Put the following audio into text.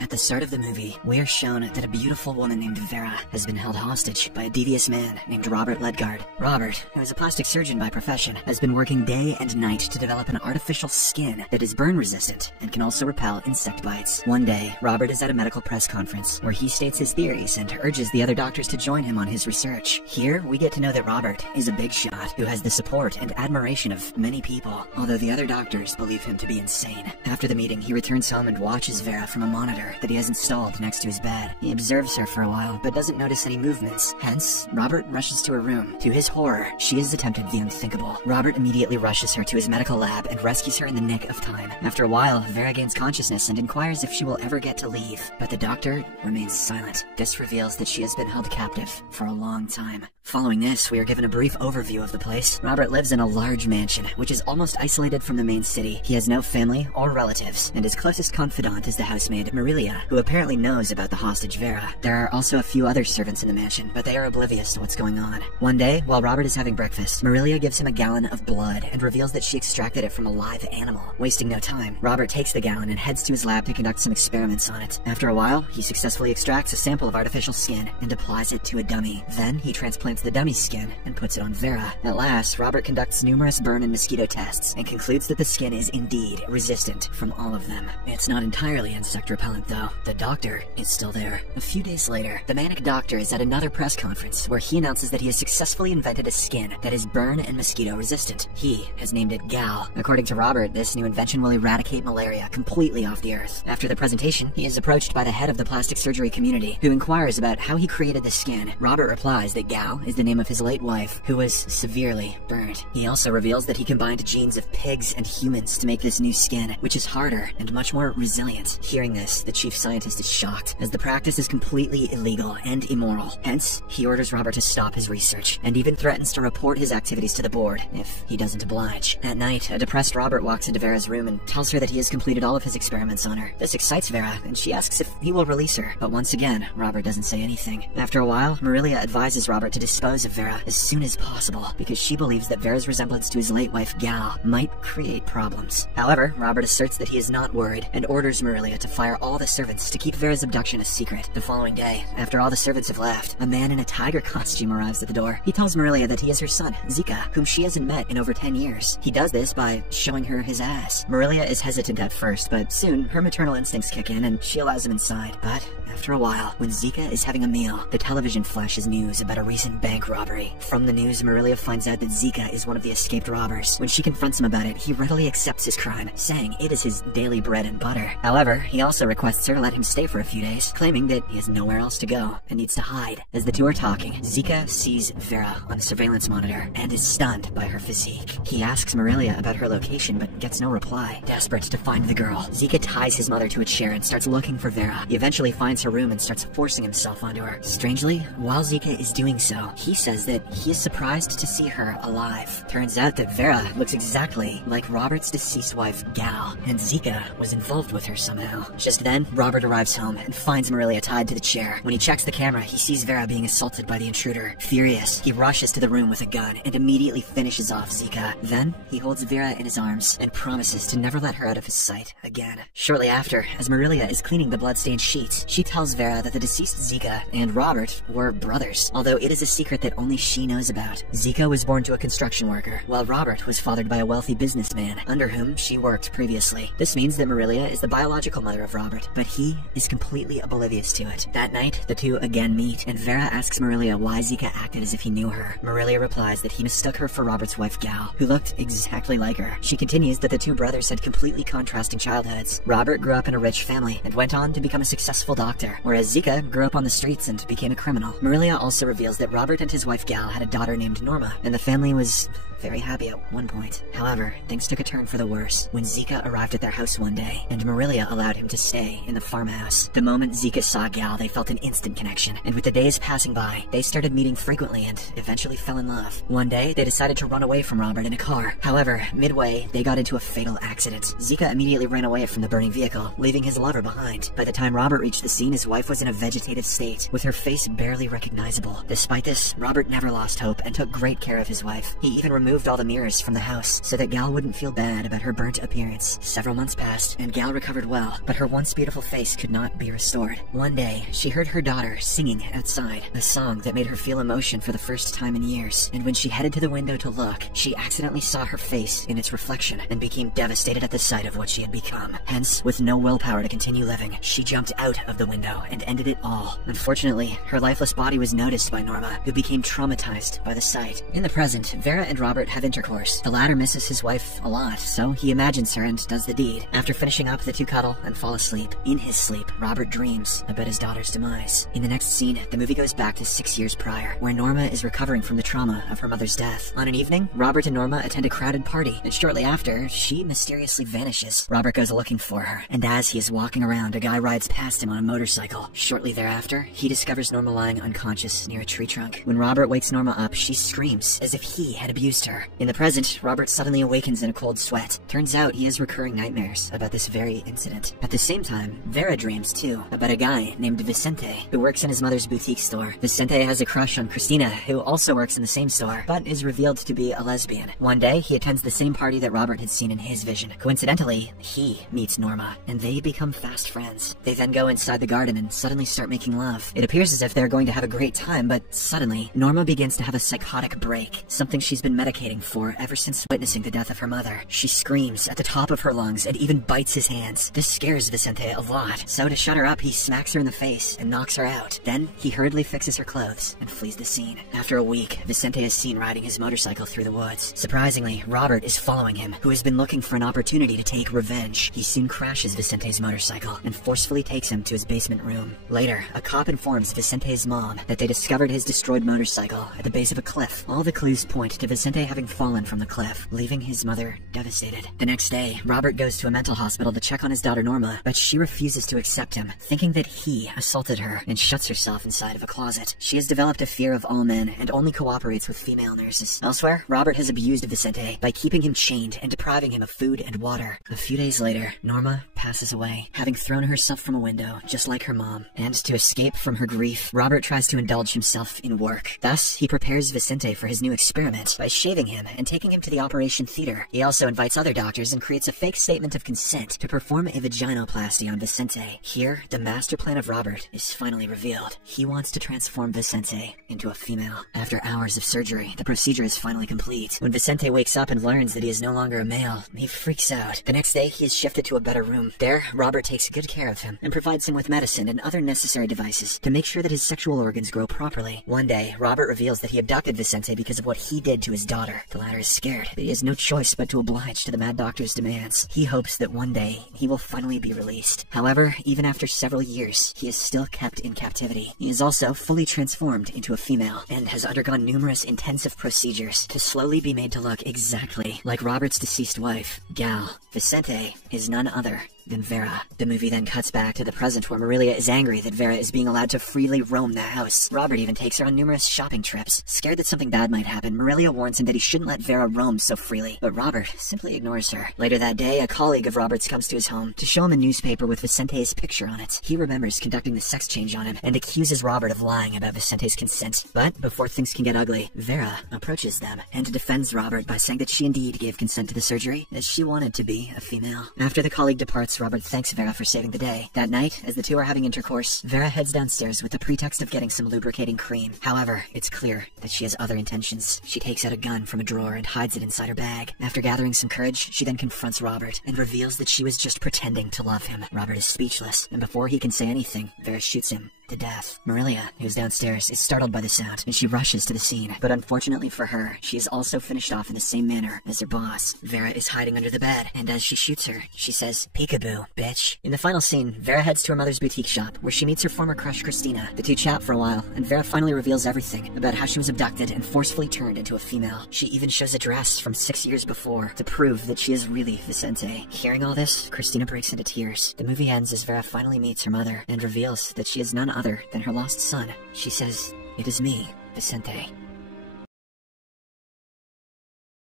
At the start of the movie, we are shown that a beautiful woman named Vera has been held hostage by a devious man named Robert Ledgard. Robert, who is a plastic surgeon by profession, has been working day and night to develop an artificial skin that is burn resistant and can also repel insect bites. One day, Robert is at a medical press conference where he states his theories and urges the other doctors to join him on his research. Here, we get to know that Robert is a big shot who has the support and admiration of many people, although the other doctors believe him to be insane. After the meeting, he returns home and watches Vera from a monitor that he has installed next to his bed. He observes her for a while, but doesn't notice any movements. Hence, Robert rushes to her room. To his horror, she has attempted the unthinkable. Robert immediately rushes her to his medical lab and rescues her in the nick of time. After a while, Vera gains consciousness and inquires if she will ever get to leave, but the doctor remains silent. This reveals that she has been held captive for a long time. Following this, we are given a brief overview of the place. Robert lives in a large mansion, which is almost isolated from the main city. He has no family or relatives, and his closest confidant is the housemaid, Marilia, who apparently knows about the hostage Vera. There are also a few other servants in the mansion, but they are oblivious to what's going on. One day, while Robert is having breakfast, Marilia gives him a gallon of blood and reveals that she extracted it from a live animal. Wasting no time, Robert takes the gallon and heads to his lab to conduct some experiments on it. After a while, he successfully extracts a sample of artificial skin and applies it to a dummy. Then, he transplants the dummy's skin and puts it on Vera. At last, Robert conducts numerous burn and mosquito tests and concludes that the skin is indeed resistant from all of them. It's not entirely insect repellent, though. The doctor is still there. A few days later, the manic doctor is at another press conference where he announces that he has successfully invented a skin that is burn and mosquito resistant. He has named it Gal. According to Robert, this new invention will eradicate malaria completely off the earth. After the presentation, he is approached by the head of the plastic surgery community, who inquires about how he created the skin. Robert replies that Gal is the name of his late wife, who was severely burned. He also reveals that he combined genes of pigs and humans to make this new skin, which is harder and much more resilient. Hearing this, the chief scientist is shocked, as the practice is completely illegal and immoral. Hence, he orders Robert to stop his research, and even threatens to report his activities to the board if he doesn't oblige. At night, a depressed Robert walks into Vera's room and tells her that he has completed all of his experiments on her. This excites Vera, and she asks if he will release her, but once again, Robert doesn't say anything. After a while, Marilia advises Robert to dispose of Vera as soon as possible, because she believes that Vera's resemblance to his late wife Gal might create problems. However, Robert asserts that he is not worried, and orders Marilia to fire all the servants to keep Vera's abduction a secret. The following day, after all the servants have left, a man in a tiger costume arrives at the door. He tells Marilia that he is her son, Zeca, whom she hasn't met in over 10 years. He does this by showing her his ass. Marilia is hesitant at first, but soon her maternal instincts kick in and she allows him inside. But after a while, when Zeca is having a meal, the television flashes news about a recent bank robbery. From the news, Marilia finds out that Zeca is one of the escaped robbers. When she confronts him about it, he readily accepts his crime, saying it is his daily bread and butter. However, he also requests her to let him stay for a few days, claiming that he has nowhere else to go and needs to hide. As the two are talking, Zeca sees Vera on a surveillance monitor and is stunned by her physique. He asks Marilia about her location but gets no reply. Desperate to find the girl, Zeca ties his mother to a chair and starts looking for Vera. He eventually finds her room and starts forcing himself onto her. Strangely, while Zeca is doing so, he says that he is surprised to see her alive. Turns out that Vera looks exactly like Robert's deceased wife, Gal, and Zeca was involved with her somehow. Just then, Robert arrives home and finds Marilia tied to the chair. When he checks the camera, he sees Vera being assaulted by the intruder. Furious, he rushes to the room with a gun and immediately finishes off Zeca. Then, he holds Vera in his arms and promises to never let her out of his sight again. Shortly after, as Marilia is cleaning the bloodstained sheets, she tells Vera that the deceased Zeca and Robert were brothers, although it is a secret that only she knows about. Zeca was born to a construction worker, while Robert was fathered by a wealthy businessman under whom she worked previously. This means that Marilia is the biological mother of Robert, but he is completely oblivious to it. That night, the two again meet, and Vera asks Marilia why Zeca acted as if he knew her. Marilia replies that he mistook her for Robert's wife Gal, who looked exactly like her. She continues that the two brothers had completely contrasting childhoods. Robert grew up in a rich family and went on to become a successful doctor, whereas Zeca grew up on the streets and became a criminal. Marilia also reveals that Robert and his wife Gal had a daughter named Norma, and the family was very happy at one point. However, things took a turn for the worse when Zeca arrived at their house one day, and Marilia allowed him to stay in the farmhouse. The moment Zeca saw Gal, they felt an instant connection, and with the days passing by, they started meeting frequently and eventually fell in love. One day, they decided to run away from Robert in a car. However, midway, they got into a fatal accident. Zeca immediately ran away from the burning vehicle, leaving his lover behind. By the time Robert reached the scene, his wife was in a vegetative state, with her face barely recognizable. Despite this, Robert never lost hope and took great care of his wife. He even removed all the mirrors from the house so that Gal wouldn't feel bad about her burnt appearance. Several months passed, and Gal recovered well, but her once beautiful face could not be restored. One day, she heard her daughter singing outside, a song that made her feel emotion for the first time in years, and when she headed to the window to look, she accidentally saw her face in its reflection and became devastated at the sight of what she had become. Hence, with no willpower to continue living, she jumped out of the window and ended it all. Unfortunately, her lifeless body was noticed by Norma, who became traumatized by the sight. In the present, Vera and Robert have intercourse. The latter misses his wife a lot, so he imagines her and does the deed. After finishing up, the two cuddle and fall asleep. In his sleep, Robert dreams about his daughter's demise. In the next scene, the movie goes back to 6 years prior, where Norma is recovering from the trauma of her mother's death. On an evening, Robert and Norma attend a crowded party, and shortly after, she mysteriously vanishes. Robert goes looking for her, and as he is walking around, a guy rides past him on a motorcycle. Shortly thereafter, he discovers Norma lying unconscious near a tree trunk. When Robert wakes Norma up, she screams as if he had abused her. In the present, Robert suddenly awakens in a cold sweat. Turns out he has recurring nightmares about this very incident. At the same time, Vera dreams too, about a guy named Vicente, who works in his mother's boutique store. Vicente has a crush on Christina, who also works in the same store, but is revealed to be a lesbian. One day, he attends the same party that Robert had seen in his vision. Coincidentally, he meets Norma, and they become fast friends. They then go inside the garden and suddenly start making love. It appears as if they're going to have a great time, but suddenly, Norma begins to have a psychotic break, something she's been medicating for ever since witnessing the death of her mother. She screams at the top of her lungs and even bites his hands. This scares Vicente a lot, so to shut her up, he smacks her in the face and knocks her out. Then, he hurriedly fixes her clothes and flees the scene. After a week, Vicente is seen riding his motorcycle through the woods. Surprisingly, Robert is following him, who has been looking for an opportunity to take revenge. He soon crashes Vicente's motorcycle and forcefully takes him to his basement room. Later, a cop informs Vicente's mom that they discovered his destroyed motorcycle at the base of a cliff. All the clues point to Vicente having fallen from the cliff, leaving his mother devastated. The next day, Robert goes to a mental hospital to check on his daughter Norma, but she refuses to accept him, thinking that he assaulted her, and shuts herself inside of a closet. She has developed a fear of all men and only cooperates with female nurses. Elsewhere, Robert has abused Vicente by keeping him chained and depriving him of food and water. A few days later, Norma passes away, having thrown herself from a window, just like her mom. And to escape from her grief, Robert tries to indulge himself in work. Thus, he prepares Vicente for his new experiment by shaving him and taking him to the operation theater. He also invites other doctors and creates a fake statement of consent to perform a vaginoplasty on Vicente. Here, the master plan of Robert is finally revealed. He wants to transform Vicente into a female. After hours of surgery, the procedure is finally complete. When Vicente wakes up and learns that he is no longer a male, he freaks out. The next day, he is shifted to a better room. There, Robert takes good care of him and provides him with medicine and other necessary devices to make sure that his sexual organs grow properly. One day, Robert reveals that he abducted Vicente because of what he did to his daughter. The latter is scared, but he has no choice but to oblige to the mad doctor's demands. He hopes that one day, he will finally be released. However, even after several years, he is still kept in captivity. He is also fully transformed into a female and has undergone numerous intensive procedures to slowly be made to look exactly like Robert's deceased wife, Gal. Vicente is none other than Vera. The movie then cuts back to the present where Marilia is angry that Vera is being allowed to freely roam the house. Robert even takes her on numerous shopping trips. Scared that something bad might happen, Marilia warns him that he shouldn't let Vera roam so freely, but Robert simply ignores her. Later that day, a colleague of Robert's comes to his home to show him a newspaper with Vicente's picture on it. He remembers conducting the sex change on him and accuses Robert of lying about Vicente's consent. But before things can get ugly, Vera approaches them and defends Robert by saying that she indeed gave consent to the surgery, as she wanted to be a female. After the colleague departs, Robert thanks Vera for saving the day. That night, as the two are having intercourse, Vera heads downstairs with the pretext of getting some lubricating cream. However, it's clear that she has other intentions. She takes out a gun from a drawer and hides it inside her bag. After gathering some courage, she then confronts Robert and reveals that she was just pretending to love him. Robert is speechless, and before he can say anything, Vera shoots him to death. Marilia, who's downstairs, is startled by the sound, and she rushes to the scene. But unfortunately for her, she is also finished off in the same manner as her boss. Vera is hiding under the bed, and as she shoots her, she says, "Peekaboo, bitch." In the final scene, Vera heads to her mother's boutique shop, where she meets her former crush, Christina. The two chat for a while, and Vera finally reveals everything about how she was abducted and forcefully turned into a female. She even shows a dress from 6 years before to prove that she is really Vicente. Hearing all this, Christina breaks into tears. The movie ends as Vera finally meets her mother and reveals that she is none other than her lost son. She says, "It is me, Vicente."